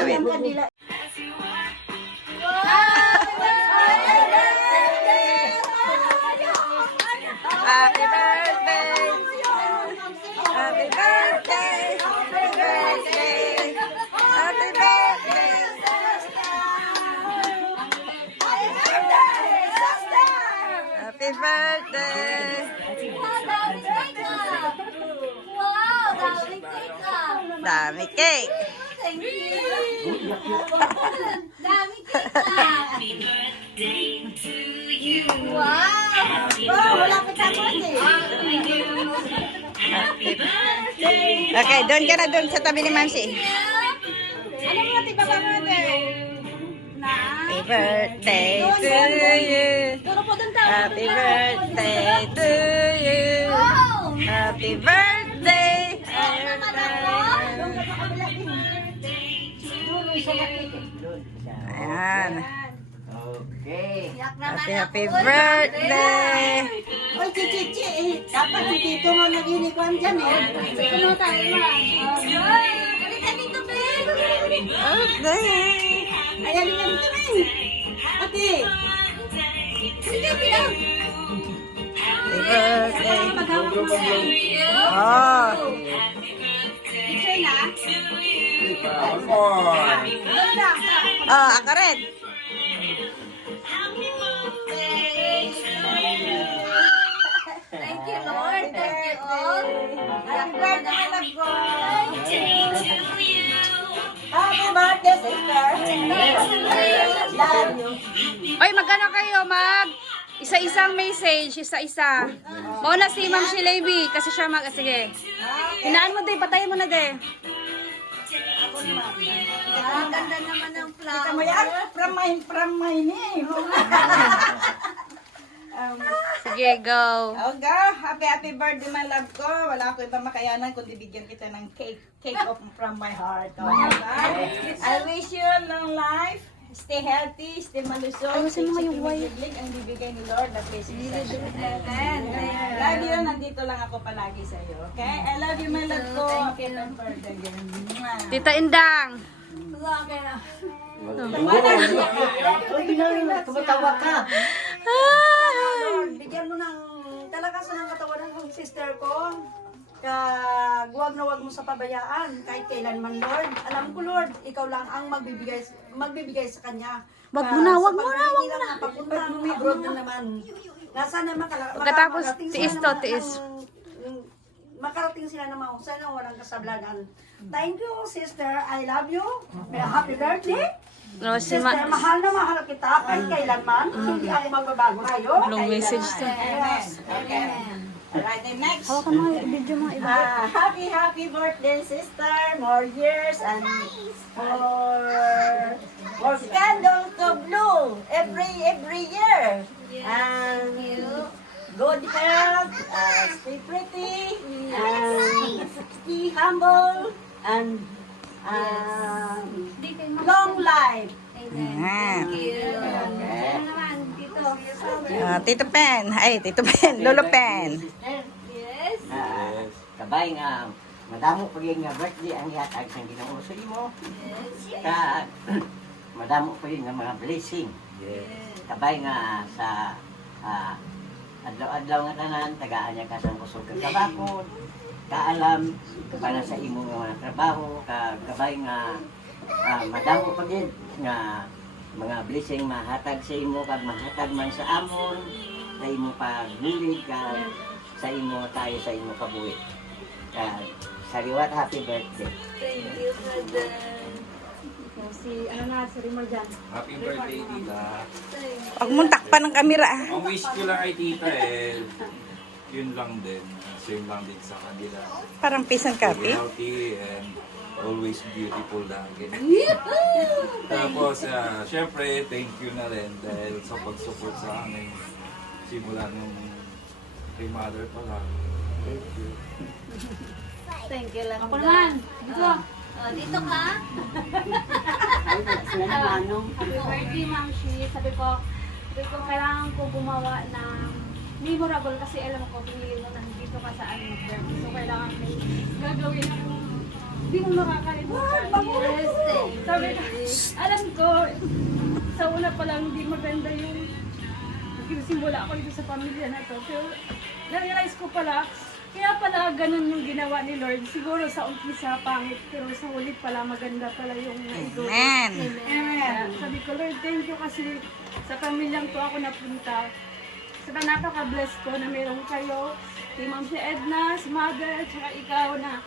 gawin. Happy birthday! Happy birthday! Happy birthday! Happy birthday! Happy birthday! Dami cake! Thank you. Dami cake. Wow, wala pa tapos eh. Okay, doon ka na doon sa tabi ni Mansi. Ano mo natin baba natin? Happy birthday to you. Turo po doon tayo. Happy birthday to you. Happy birthday. Ayan. Okay. Happy birthday. Oy, Chichi, dapat si Tito mo nag-inikwan dyan eh. Ano tayo ma? Oy, halika dito, Ben. Okay. Ay, halika dito, Ben. Ate. Sige, bilang. Happy birthday. Oh. Picture na. Oh, ako rin. Thank you, Lord. Thank you all. Happy birthday, my love ko. Happy birthday, sister. Love you. Oy, magkano kayo? Isa-isang message, isa-isa. Mauna si Ma'am Shilebi kasi siya sige. Hinaan mo, de. Patayin mo na, de. Ang ganda naman ng flower. Kita mo yan? From mine eh. Sige, go. Oga, happy birthday my love ko. Wala ako ibang makayanan kundi bigyan kita ng cake from my heart. Okay? I wish you a long life. Stay healthy, stay malusog. Ayusin mo yung white. Ang bibigay ni Lord, the blessings sa iyo. Love you, nandito lang ako palagi sa iyo. Okay? I love you my love ko. Happy birthday again. Tita Indang. Tumatawa ka. Lord, bigyan mo ng talaga sa ng katawan ng sister ko. Huwag na huwag mo sa pabayaan kahit kailanman, Lord. Alam ko, Lord, ikaw lang ang magbibigay sa kanya. Wag mo na, wag mo na, wag mo na. Papunta mo abroad na naman. Nasa na Pagkatapos, tiis to, tiis. Makarating sila na mahusay na walang kasablagan. Thank you, sister. I love you. Happy birthday. No, si Sister, mahal na mahal kita kahit kailanman. Hindi ako magbabago sa'yo. Long message to. Amen. Alright, then next. Hawakan mo yung video mo. Happy birthday, sister. More years and more candle to blow every year. And good health, stay pretty, and stay humble, and long life. Ah. Dito. Tito Pen. Ay, Tito Pen. Lolo Pen. Yes. Kabay nga, madamo pa yung nga birthday ang ihatag ng Ginoo sa imo. Ka, madamo pa yung nga mga blessing. Kabay nga sa adlaw-adlaw nga tanan, tagaan niya kasang kusog kang kabakod, kaalam para sa imo nga mga trabaho, kabay nga madamo pa din nga mga blessing mahatag sa imo kag mahatag man sa amon sa imo pagbulig kag sa imo tayo sa imo kabuhi. Sariwat happy birthday. Thank you, Father. Si Rimo dyan. Happy birthday, tita. Huwag mong takpan ng kamera. Ang wish ko lang ay tita yun lang din. Same lang din sa kanila. Parang peace and Be coffee. healthy and always beautiful lagi. Tapos, syempre, thank you na rin dahil sa pag-support sa amin. Simula nung kay mother pa lang. Thank you. Thank you lang. Ako naman. Dito. Dito ka? Happy birthday, Ma'am Shi. Sabi ko, kailangan ko gumawa ng memorable kasi alam ko, pinili mo nandito ka sa birthday. So, kailangan may gagawin Hindi mo makakalimutan. Sabi ko, alam ko, sa una pa lang hindi maganda yung simula ako dito sa pamilya na to. Pero na-realize ko pala, kaya pala ganun yung ginawa ni Lord. Siguro sa umpisa pangit, pero sa huli pala maganda pala yung naidulot. Amen. Kaya sabi ko, Lord, thank you kasi sa pamilyang to ako napunta. Saka napaka-bless ko na meron kayo, si Ma'am si Edna, si Mother, at saka ikaw na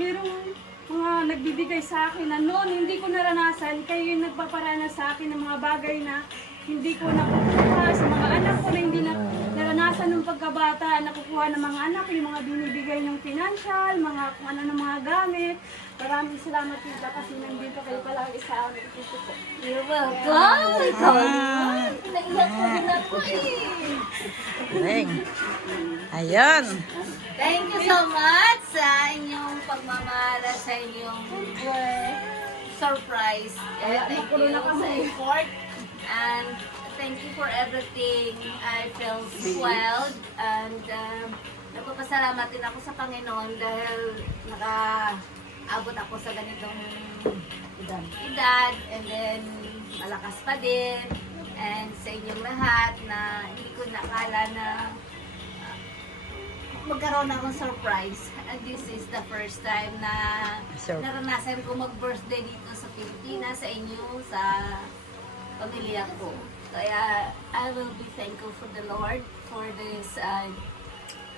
merong mga nagbibigay sa akin na noon hindi ko naranasan. Kayo yung nagpaparana sa akin ng mga bagay na hindi ko nakukuha sa mga anak ko na hindi na naranasan ng pagkabata, nakukuha ng mga anak, yung mga binibigay ng financial, mga kung ano ng mga gamit. Maraming salamat tita kasi nandito kayo palagi sa amin. Ito po. You're welcome. Ikaw Ah. naman. Naiyak ko din ako eh. Galing. Ayun. Thank you so much sa inyong pagmamahal at sa inyong surprise. Thank you sa effort. And thank you for everything. I feel swelled and nagpapasalamat din ako sa Panginoon dahil nakaabot ako sa ganitong edad and then malakas pa din and sa inyong lahat na hindi ko nakala na magkaroon akong surprise. And this is the first time na naranasan ko mag-birthday dito sa Pilipinas, sa inyo, sa pamilya ko. Kaya I will be thankful for the Lord for this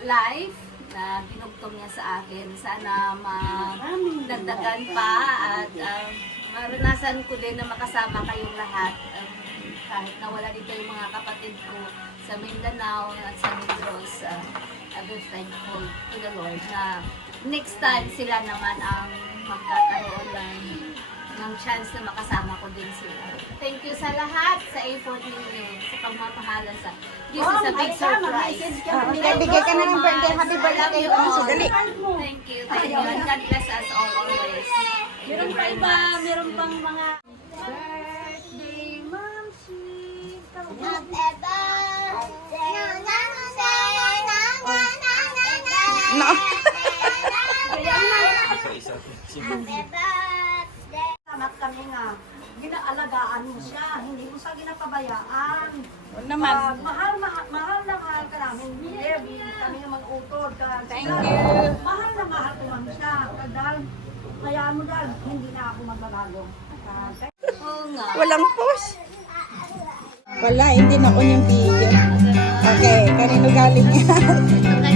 life na binugtong niya sa akin. Sana madagdagan pa at maranasan ko din na makasama kayong lahat. Kahit nawala dito yung mga kapatid ko sa Mindanao at sa Negros, I will be thankful to the Lord na next time sila naman ang magkakaroon ng chance na makasama ko din sila. Thank you sa lahat, sa effort ninyo, sa pagmamahala sa... This is a big surprise. Bigay ka na ng birthday. Happy birthday. So, dali. Thank you. Thank you. And God bless us all always. Meron pa iba, meron pang mga birthday, Mamsi. No. Salamat kami nga. Ginaalagaan mo siya, hindi mo siya ginapabayaan. O naman. Mahal na mahal ka namin. Debbie, kami nga mag-utod. Thank you. Mahal na mahal ko lang siya. Kaya mo dahil, hindi na ako magbabago. Walang post. Wala, hindi na on yung video. Okay, kanino galing yan?